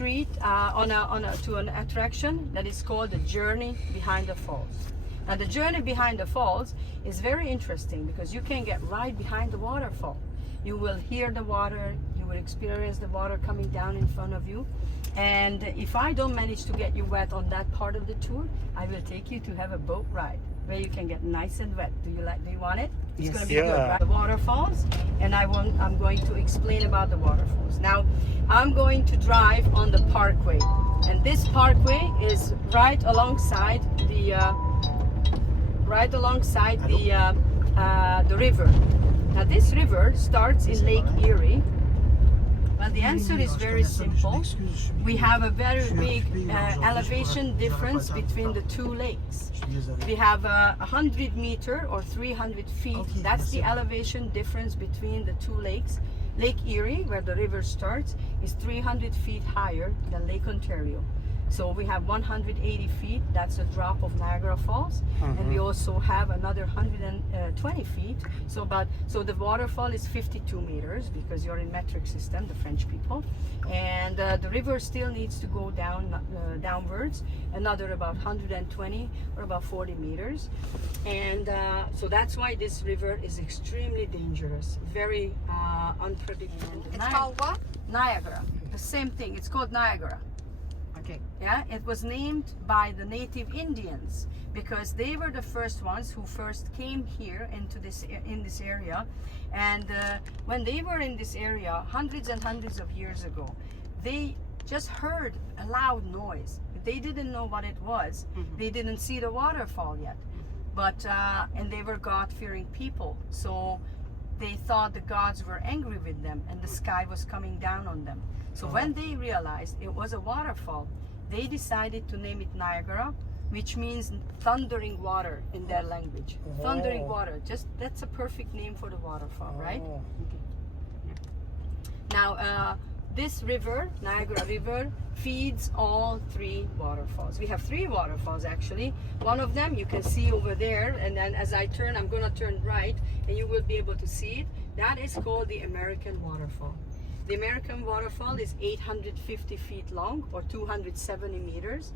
street to an attraction that is called the Journey Behind the Falls. Now the journey behind the falls is very interesting because you can get right behind the waterfall. You will hear the water, you will experience the water coming down in front of you. And if I don't manage to get you wet on that part of the tour, I will take you to have a boat ride where you can get nice and wet. Do you want it? It's Yes. going to be good, right? The waterfalls, and I'm going to explain about the waterfalls. Now, I'm going to drive on the parkway, and this parkway is right alongside the river. Now, this river starts in Lake Erie. Well, the answer is very simple. We have a very big elevation difference between the two lakes. We have 100 meter or 300 feet. That's the elevation difference between the two lakes. Lake Erie, where the river starts, is 300 feet higher than Lake Ontario. So we have 180 feet, that's a drop of Niagara Falls. And we also have another 120 feet. So the waterfall is 52 meters because you're in metric system, the French people. And the river still needs to go downwards, another about 120 or about 40 meters. And so that's why this river is extremely dangerous, very unpredictable. It's called what? Niagara, the same thing, it's called Niagara. Okay. Yeah, it was named by the native Indians because they were the first ones who first came here in this area, and when they were in this area hundreds and hundreds of years ago, they just heard a loud noise. They didn't know what it was. They didn't see the waterfall yet, but and they were God-fearing people, so they thought the gods were angry with them and the sky was coming down on them. So when they realized it was a waterfall, they decided to name it Niagara, which means thundering water in their language. Thundering water, that's a perfect name for the waterfall, right? Now, this river, Niagara River, feeds all three waterfalls. We have three waterfalls actually. One of them you can see over there, and then as I turn, I'm gonna turn right, and you will be able to see it. That is called the American Waterfall. The American Waterfall is 850 feet long or 270 meters,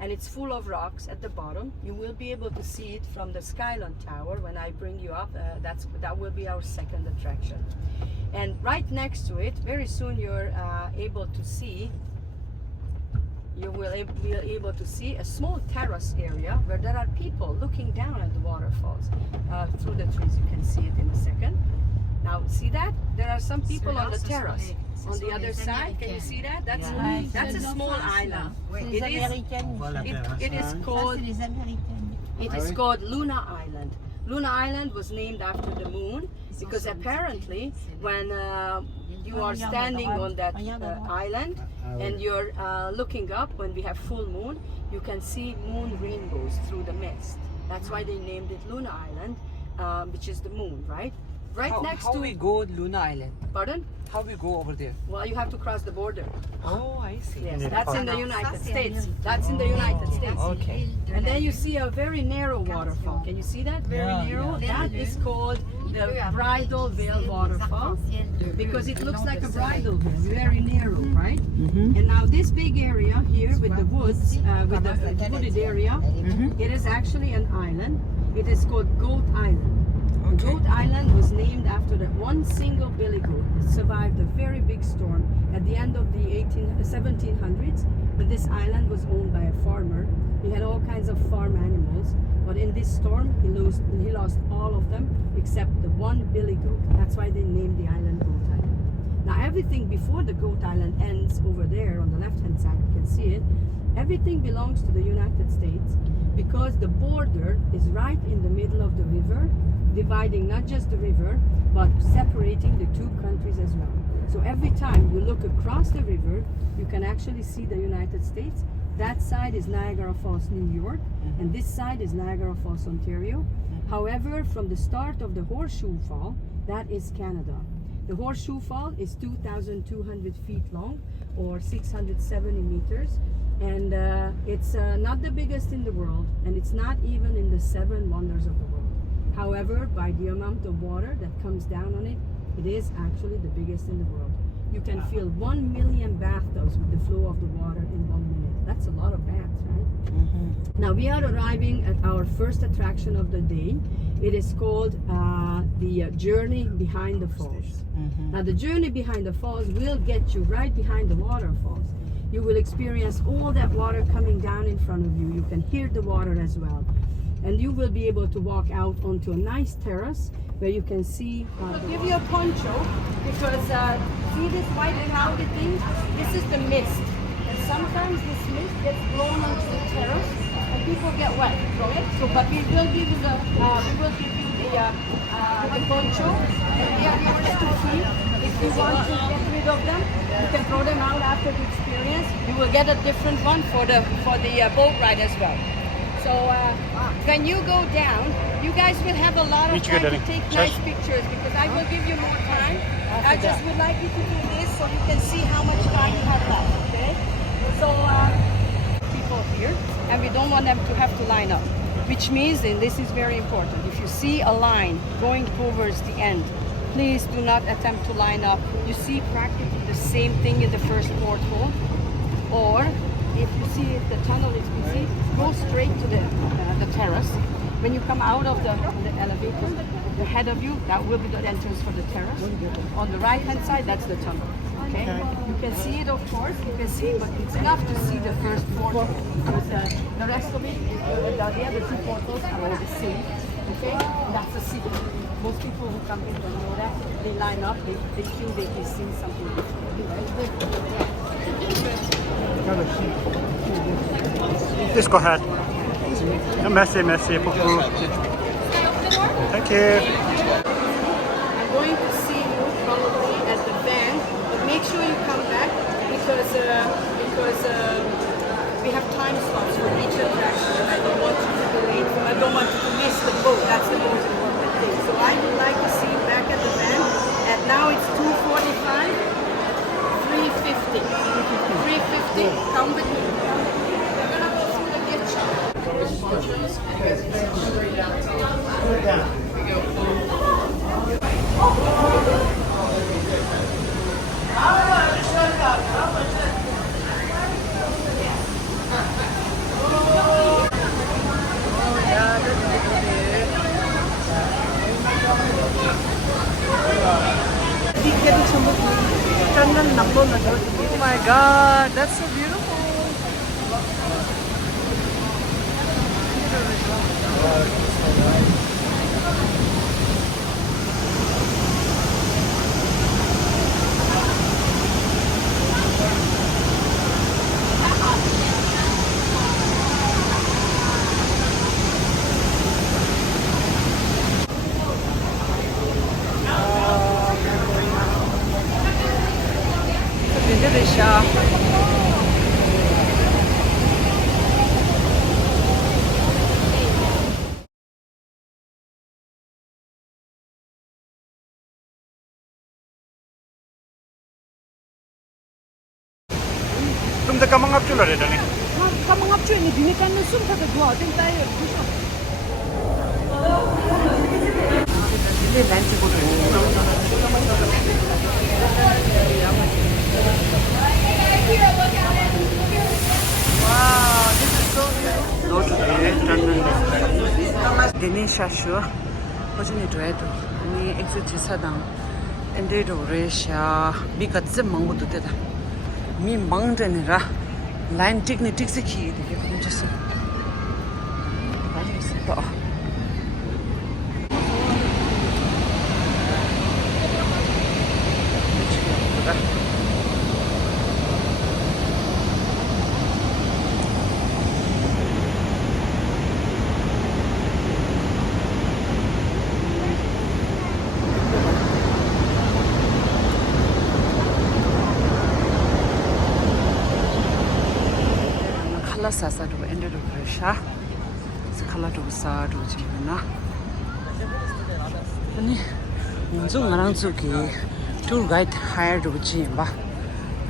and it's full of rocks at the bottom. You will be able to see it from the Skylon Tower when I bring you up. That will be our second attraction. And right next to it, very soon you're able to see, you will be able to see a small terrace area where there are people looking down at the waterfalls. Through the trees, you can see it in a second. Now, see that? There are some people on the terrace. On the other side, can you see that? That's a small island. It is called Luna Island. Luna Island was named after the moon because apparently when you are standing on that island and you're looking up, when we have full moon, you can see moon rainbows through the mist. That's why they named it Luna Island, which is the moon, right? How we go Luna Island? Pardon? How we go over there? Well, you have to cross the border. Oh, I see. Yes, that's in the United States. That's in the United States. Okay. And then you see a very narrow waterfall. Can you see that? Very narrow. That is called the Bridal Veil Waterfall because it looks like a bridal veil, very narrow, right? And now this big area here with the woods, with the wooded area, it is actually an island. It is called Goat Island. Goat Island was named after that one single billy goat that survived a very big storm at the end of the 1700s. But this island was owned by a farmer. He had all kinds of farm animals, but in this storm he lost all of them except the one billy goat. That's why they named the island Goat Island. Now everything before the Goat Island ends over there on the left hand side, you can see it. Everything belongs to the United States because the border is right in the middle of the river, dividing not just the river, but separating the two countries as well. So every time you look across the river, you can actually see the United States. That side is Niagara Falls, New York, and this side is Niagara Falls, Ontario. However, from the start of the Horseshoe Fall, that is Canada. The Horseshoe Fall is 2,200 feet long or 670 meters. And it's not the biggest in the world, and it's not even in the 7 wonders of the world. However, by the amount of water that comes down on it, it is actually the biggest in the world. you can fill 1 million bathtubs with the flow of the water in 1 minute. That's a lot of baths, right? Now we are arriving at our first attraction of the day. It is called the Journey Behind the Falls. Now the journey behind the falls will get you right behind the waterfalls. You will experience all that water coming down in front of you. You can hear the water as well. And you will be able to walk out onto a nice terrace where you can see. I'll give you a poncho because see this white cloudy thing? This is the mist. And sometimes this mist gets blown onto the terrace and people get wet from it. So, but we will give you the poncho, and they are yours to keep. If you want to get rid of them, you can throw them out after the experience. You will get a different one for the boat ride as well. So when you go down, you guys will have a lot of time to take nice pictures because I will give you more time. I just would like you to do this so you can see how much time you have left, okay? So people here, and we don't want them to have to line up, which means, and this is very important, if you see a line going towards the end, please do not attempt to line up. You see practically the same thing in the first porthole, or if you see the tunnel is busy, go straight to the terrace. When you come out of the elevator, ahead of you, that will be the entrance for the terrace. On the right hand side, that's the tunnel. Okay? You can see it, of course, you can see, but it's enough to see the first porthole. Because the rest of it, the other two portholes are all the same. Okay? And that's the secret. Most people who come in don't know that. They line up, they think they can see something different. Just go ahead. Merci, beaucoup. Thank you. I'm going to see you probably at the van, but make sure you come back because we have time slots for each attraction, and I don't want you to be late. I don't want you to miss the boat. That's the most important thing. So I would like to see you back at the van. And now it's 2:45. 350. 350. Come with me. We're gonna go through the gift shop. Oh my God, that's so beautiful. Delícia. Tum ka mga apchula rin dali. Kamang up to ini dinikan na sum kada dua din tayo. Hindi lanci ko Wow, this is so beautiful. Denisha sure. What's in it red? Ni exit sadang. And they do resha. Bigat zemang udu teda. Mi mountain ra. Line technique key. Just Sasa do ended of Russia. It's a color to Sad, which you know. Zoom around Suki, tour guide hired to Jimba.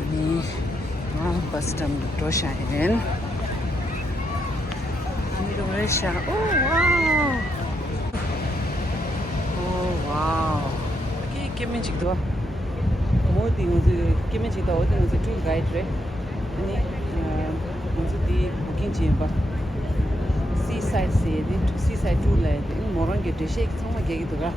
And bus term to Tosha in Russia. Oh wow! Oh wow! Okay, give me 모디 무슨 김치도 어떤 무슨 tour guide 래 아니 무슨 디 부킹 지엠바 seaside seaside tour 래 모런 게 되게 정말 얘기더라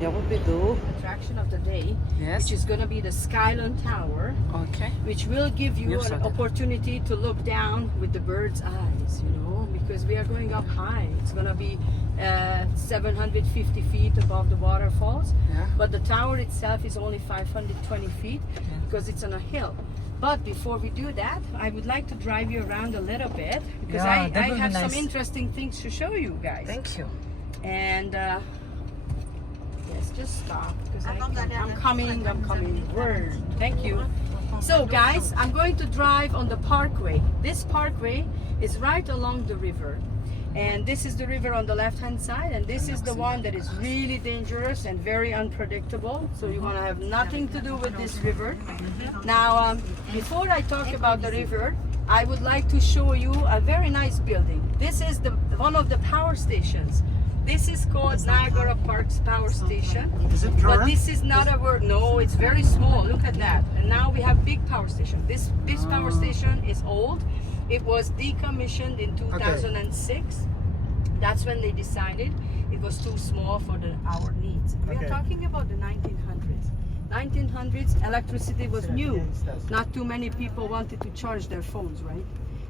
야고배도 Attraction of the day, Yes. which is going to be the Skyland Tower, okay which will give you Yes, an sir. opportunity to look down with the bird's eyes, you know, because we are going up high. It's going to be 750 feet above the waterfalls, Yeah. but the tower itself is only 520 feet because it's on a hill. But before we do that, I would like to drive you around a little bit because Yeah, I that would be have nice. some interesting things to show you guys. thank you And yes, just stop because I'm coming. Word. Thank you. So guys, I'm going to drive on the parkway. This parkway is right along the river. And this is the river on the left hand side, and this is the one that is really dangerous and very unpredictable. So you want to have nothing to do with this river. Now, before I talk about the river, I would like to show you a very nice building. This is one of the power stations. This is called Niagara Parks Power Station. Is it But current? this is not a word. No, it's very small. Look at that. And now we have big power station. This power station is old. It was decommissioned in 2006. That's when they decided it was too small for our needs. We are Okay. talking about the 1900s. 1900s, electricity was new. Not too many people wanted to charge their phones, right?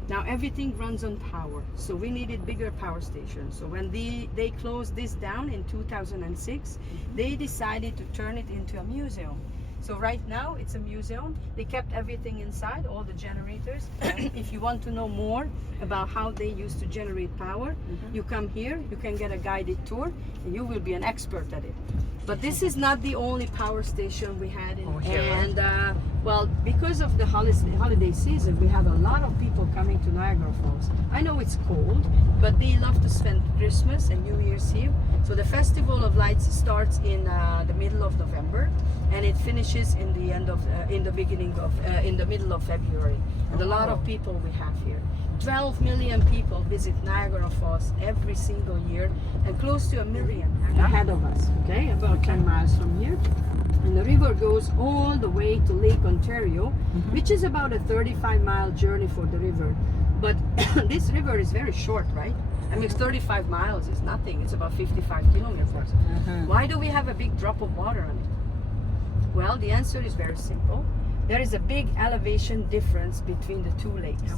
Now everything runs on power, so we needed bigger power stations. So when they closed this down in 2006, they decided to turn it into a museum. So right now it's a museum. They kept everything inside, all the generators. If you want to know more about how they used to generate power, you come here, you can get a guided tour, and you will be an expert at it. But this is not the only power station we had in, and well, because of the holiday season, we have a lot of people coming to Niagara Falls. I know it's cold, but they love to spend Christmas and New Year's Eve. So the Festival of Lights starts in the middle of November, and it finishes in the end of in the middle of February. And a lot of people we have here. 12 million people visit Niagara Falls every single year, and close to 1 million ahead of us, okay? About 10 miles from here. And the river goes all the way to Lake Ontario, which is about a 35-mile journey for the river. But this river is very short, right? I mean, 35 miles is nothing. It's about 55 kilometers. Why do we have a big drop of water on it? Well, the answer is very simple. There is a big elevation difference between the two lakes.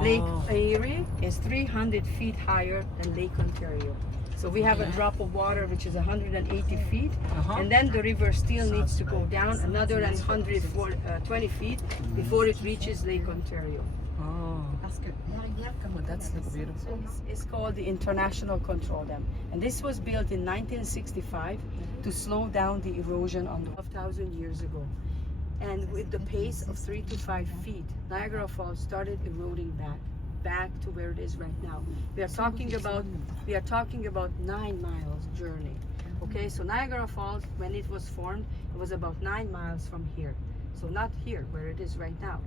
Lake Erie is 300 feet higher than Lake Ontario. So we have a drop of water which is 180 feet, and then the river still needs to go down another 120 feet before it reaches Lake Ontario. oh that's beautiful It's called the International Control Dam, and this was built in 1965 to slow down the erosion on the 1,000 years ago. And with the pace of 3 to 5 feet, Niagara Falls started eroding back to where it is right now. We are talking about 9 miles journey. Okay, so Niagara Falls, when it was formed, it was about 9 miles from here. So not here where it is right now.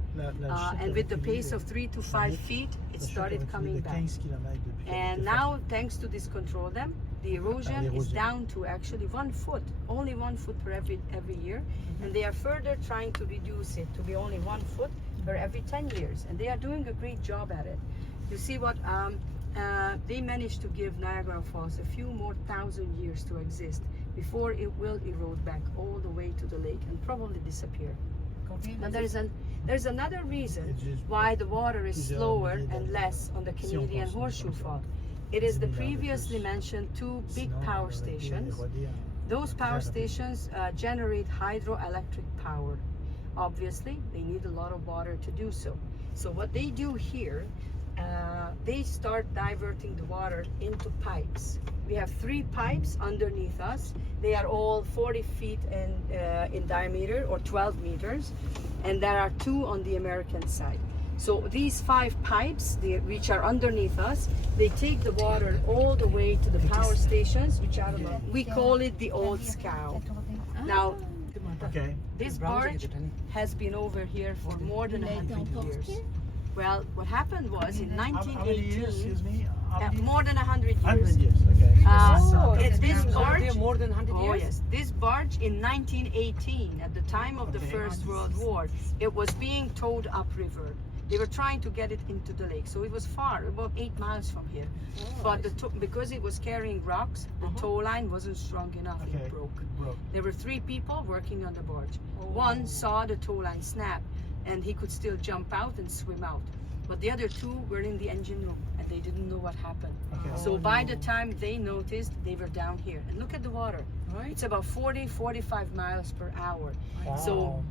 And with the pace of 3 to 5 feet, it started coming back. And now, thanks to this control dam, the erosion is down to actually 1 foot, only 1 foot per every year. And they are further trying to reduce it to be only 1 foot per every 10 years. And they are doing a great job at it. You see what they managed to give Niagara Falls a few more 1,000 years to exist before it will erode back all the way to the lake and probably disappear. And there's another reason why the water is slower and less on the Canadian Horseshoe Fall. It is the previously mentioned 2 big power stations. Those power stations generate hydroelectric power. Obviously, they need a lot of water to do so. So what they do here, they start diverting the water into pipes. We have 3 pipes underneath us. They are all 40 feet in diameter, or 12 meters, and there are 2 on the American side. So these 5 pipes, which are underneath us, they take the water all the way to the power stations, which are above. We call it the Old Scow. Now, this barge has been over here for more than 100 years. Well, what happened was in How many years, 1918, excuse me? How many more than 100 years. 100 years, okay. This barge, more than 100 oh yes, this barge in 1918, at the time of the Okay. First World War, it was being towed upriver. They were trying to get it into the lake, so it was far, about 8 miles from here. But because it was carrying rocks, the tow line wasn't strong enough. Okay. It broke. Broke. There were 3 people working on the barge. One saw the tow line snap, and he could still jump out and swim out. But the other 2 were in the engine room, and they didn't know what happened. Okay. So by the time they noticed, they were down here. And look at the water. Right. It's about 40, 45 miles per hour. Wow. So,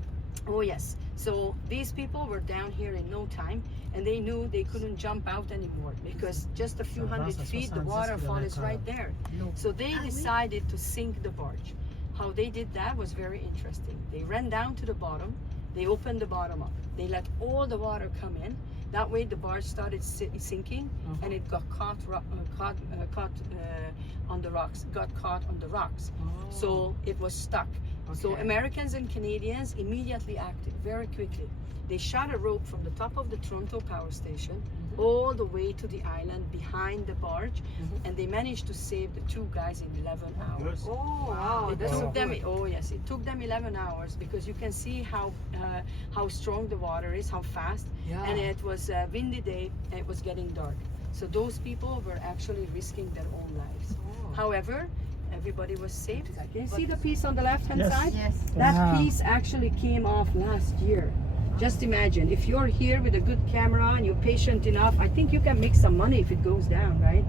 oh yes. So these people were down here in no time, and they knew they couldn't jump out anymore because just a few hundred feet, the waterfall is right there. So they decided to sink the barge. How they did that was very interesting. They ran down to the bottom. They opened the bottom up. They let all the water come in. That way the barge started sinking, and it got caught on the rocks. Got caught on the rocks, so it was stuck. So Okay. Americans and Canadians immediately acted very quickly. They shot a rope from the top of the Toronto power station all the way to the island behind the barge, and they managed to save the 2 guys in 11 hours. Oh, wow. It That's so took them. good. Oh yes, it took them 11 hours because you can see how strong the water is, how fast. Yeah. And it was a windy day, and it was getting dark. So those people were actually risking their own lives. Oh. However, everybody was saved. Can you see the piece on the left-hand Yes. side? Yes. That Wow. piece actually came off last year. Just imagine, if you're here with a good camera and you're patient enough, I think you can make some money if it goes down, right?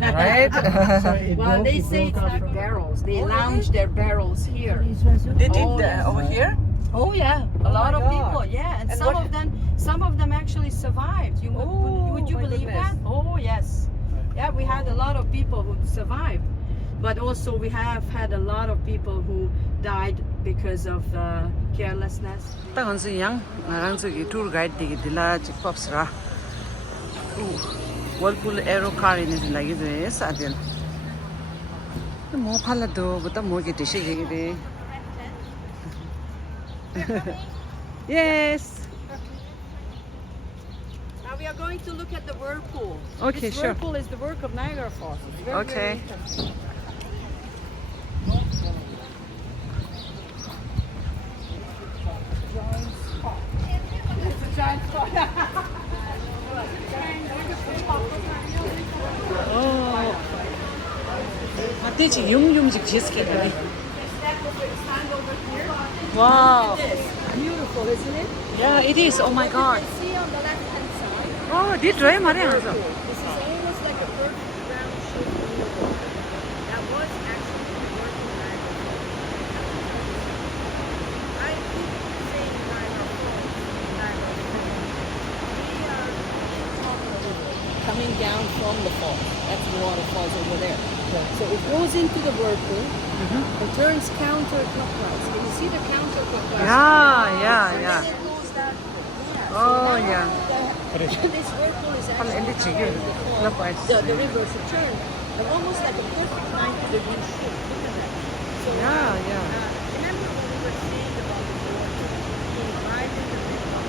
Right? So it Well, broke- they it say broke it's out like from- barrels. They Oh, lounge really? their barrels here. They did Oh, that yes. over here? Oh yeah, a Oh lot my of God. people. Yeah, and, And some what- of them actually survived. You would you my believe goodness. that? Oh yes. Yeah, we had a lot of people who survived, but also we have had a lot of people who died because of carelessness. Ta ngan zu yang ngarang zu gi tour guide de dila chi pops ra. Whirlpool aero car in the lagi de sadel. Mo phala do buta mo gi tishi gi de. Yes. Now we are going to look at the whirlpool. Okay, This sure. whirlpool is the work of Niagara Falls. It's very, Okay. very interesting. It's a giant spot. Oh. Ate chi yung ji jis ke de. Stand over here. Wow. This beautiful, isn't it? Yeah, it is. Oh my god. See on the left-hand side. Oh, did try mare ha. This is almost like a perfect round shape in the water. That was actually the work of Niagara Falls. I keep saying Niagara Falls. Niagara Falls. We are in top of the river, coming down from the falls. That's the waterfalls over there. So it goes into the whirlpool and turns counterclockwise. Can you see the counterclockwise? Yeah. And then it goes that way. Oh, yeah. This whirlpool is Pala actually hindi chige. causing La pa. the river to turn almost like a perfect 90-degree shape. Look at that. So Yeah. remember what we were saying about the border being right in the river.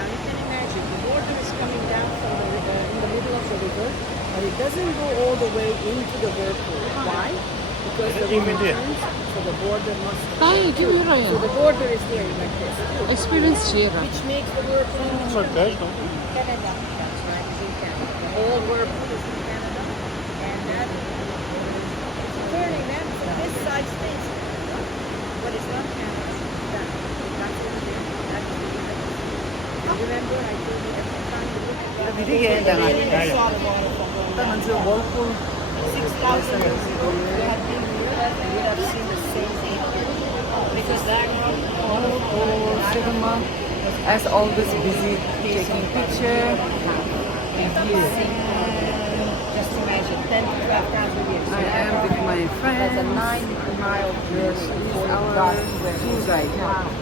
Now you can imagine the border is coming down from the river in the middle of the river, but it doesn't go all the way into the whirlpool. Why? Because the river Even there. turns, so the border must. Ay, give me right. So the border is there like this, Experience chira. which makes the whirlpool. Look, guys, don't we? Canada. That's right, it's in Canada. The whole whirlpool is in Canada. And that is turning them from this side stays in Canada. But it's not Canada. That. That's over there. That's the river. And remember, I told you every time you look at that. Video dangan. Yeah. Saw the waterfall. Tangan sa whirlpool. 6,000 years ago, if you had been here, you would have seen the same thing. Because Niagara Cinema. As always busy taking picture. just imagine, 10 to 12,000 years. I am with my That's a friends. 9-mile journey before Our you got to where tour guide.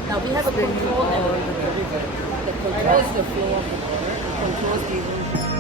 Now we have a control element of the river that controls the flow of the water, controls the erosion.